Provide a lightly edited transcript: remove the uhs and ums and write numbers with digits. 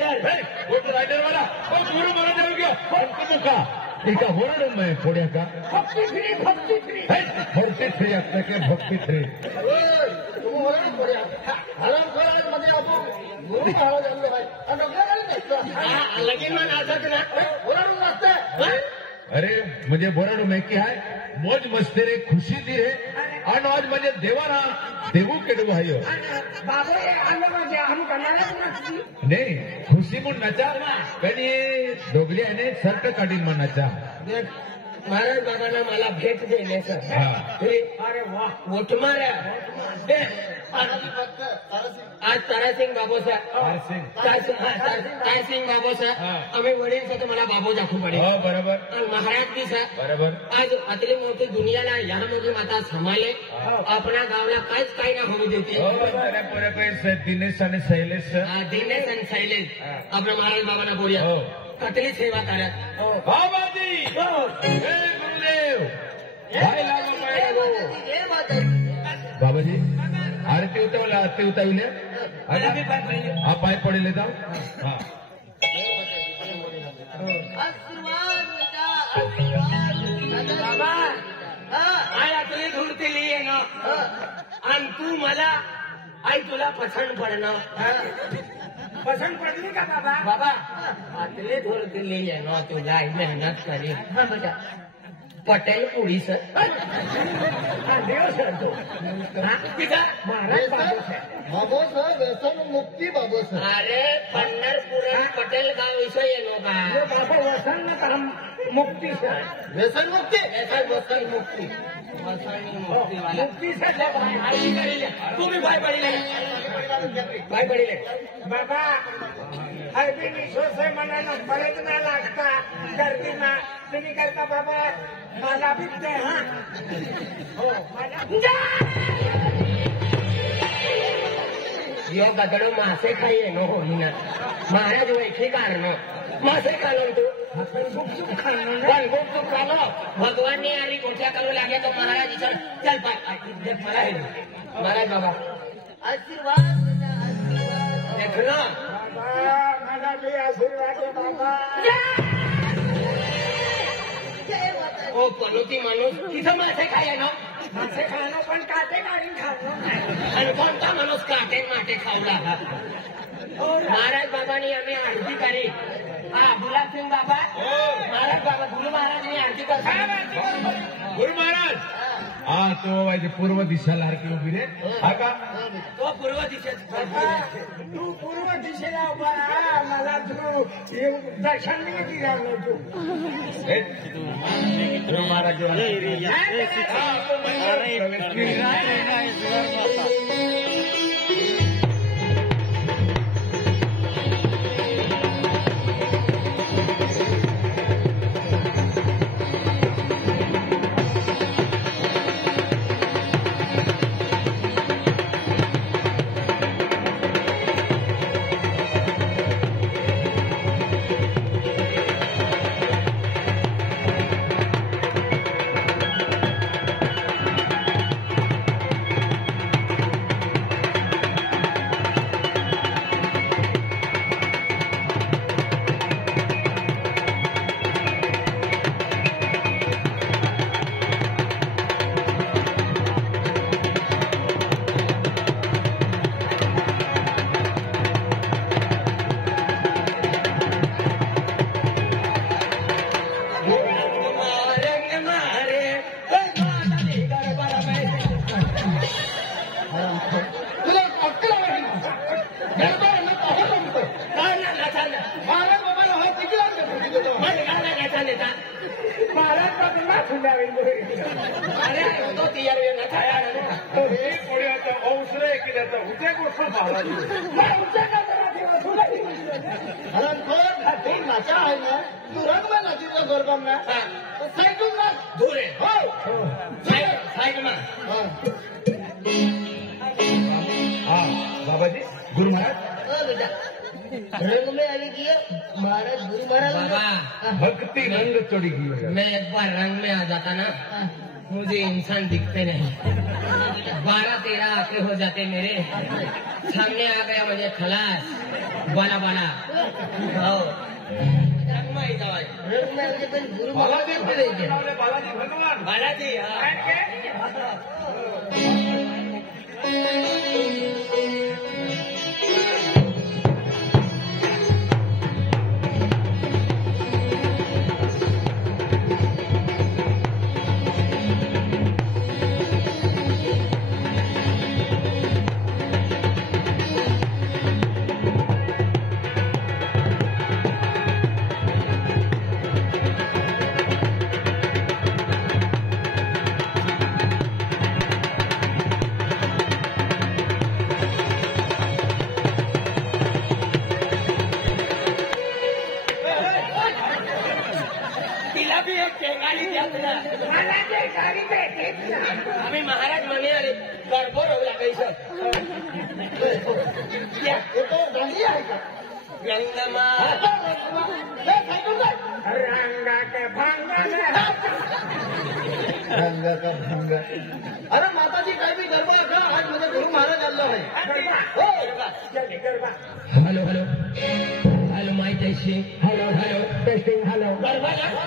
Rider घोट rider वाला गुरु महाराज हो गया का ठीक है होना मैं थोड़ा का भक्ति फ्री भक्ति फ्री आता के भक्ति फ्री तुम होना थोड़ा हराम खोला मध्ये आपण गुरु महाराज आणले भाई आणि लगीन में नाचत ना होना नाचते अरे मुझे बोराडू में क्या है मौज मस्ती रे खुशी दी है और आज मुझे देवाना देवू के डुबाइयो बाबा आने म्हणजे हम करणारे नहीं खुशी में नचा कधी दोगली ने शर्ट काढीन में नचा महाराज बाबांना मला भेट देणे सर अरे वाह मोठ मारा आज तारासिंग बाबू सर तारासिंग बाबू सर आम्ही वडील सर मला बाबू दाखवू पडे बरोबर महाराज बी सर बरोबर आज अतली मोठी दुनियाला यामध्ये माता समाले आपल्या गावाला काहीच काही ना होऊ देते दिनेश आणि शैलेश दिनेश आणि शैलेश आपल्या महाराज बाबांना बोलूया कतली सेवा करत बाबाजी गुरुदेव बाबाजी आरती होते मला आरती उताविले हा पाय पडेल जाऊ आयातली धुडतेली आहे ना आणि तू मला आई तुला पसंत पडणं पसंत पडली का बाबा बाबा आतले धुडतेली आहे ना तुला आई मेहनत करी पटेल पुडी सर देव सर तो महाराज बाबू सर व्यसन मुक्ती बाबू सर अरे पंढरपूर पटेल गाव विषय येणो का बाबा व्यसन काम मुक्ती सर व्यसन मुक्ती व्यसन मुक्ती मुक्ती सर तुम्ही बाय पडिले बाबा अरबी विश्वास म्हणा बरेच ना लागता गर्दी ना तुम्ही करता बाबा मला बिकते हा हो यो गदडो मासे खाईये नो होईना महाराज वैखी कारण मासे खालो तू गुपचूप खालो भगवान आणि मोठ्या करू लागे तो महाराज चल पाय मला हे महाराज बाबा आशीर्वाद देखना मला भी आशीर्वाद दे बाबा ओ पनोती माणूस तिथं मासे खाय ना मासे खाणं पण काटे काढून खावं आणि कोणता माणूस काटे माटे खावला महाराज बाबांनी आम्ही आरती करी हा गुलाबसिंग बाबा महाराज बाबा गुरु महाराजांनी आरती करता गुरु महाराज हा तो वाजे पूर्व दिशेला आरती उभी रे हा का तो पूर्व दिशेत तू पूर्व दिशेला उभा राहा मला तू दर्शन नाही दिलं तू गुरु महाराज बाबाजी गुरु महाराज महाराज गुरु महाराज बाबा भक्ति रंग चढ़ी गई। मैं एक बार रंग में आ जाता ना, मुझे इंसान दिखते नहीं। 12-13 आंखें हो जाते मेरे सामने, आ गया मुझे खलास बाला बाला। रंग में ही था भाई। बालाजी भगवान, बालाजी हाँ। आम्ही महाराज म्हणे अरे गडबड होऊ लागायचं रंगमा अरे माताजी काय मी गरबा का आज माझे गुरु महाराज आलो आहे. हॅलो हॅलो हॅलो माहित आहे